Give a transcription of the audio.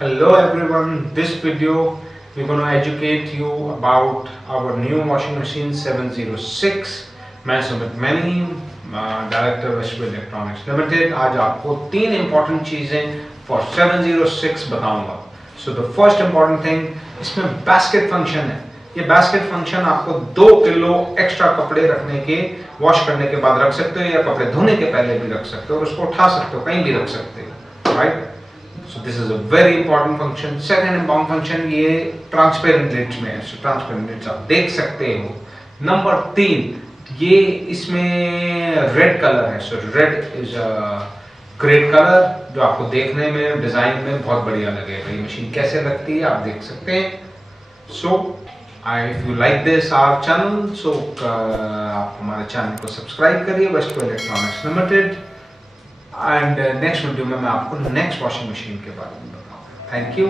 Hello everyone, this video we're going to educate you about our new washing machine 706. मैं Sumit many director western electronics limited आज आपको तीन important चीज़ें for 706 बताऊंगा. So the first important thing, इसमें basket function है. ये basket function आपको 2 किलो एक्स्ट्रा कपड़े रखने के, वॉश करने के बाद रख सकते हो या कपड़े धोने के पहले भी रख सकते हो और उसको उठा सकते हो, कहीं भी रख सकते हो, right. So this is a very important function. Second important function ये transparent lids में है. So transparent lids आप देख सकते हो. नंबर 3, ये इसमें रेड कलर है. So red is a great color जो आपको देखने में, डिजाइन में बहुत बढ़िया लगेगा. ये मशीन कैसे लगती है आप देख सकते हैं. So if you like this our channel, so आप हमारे चैनल को सब्सक्राइब करिए western electronics limited. And next video में मैं आपको नेक्स्ट वॉशिंग मशीन के बारे में बताऊंगा. Thank you.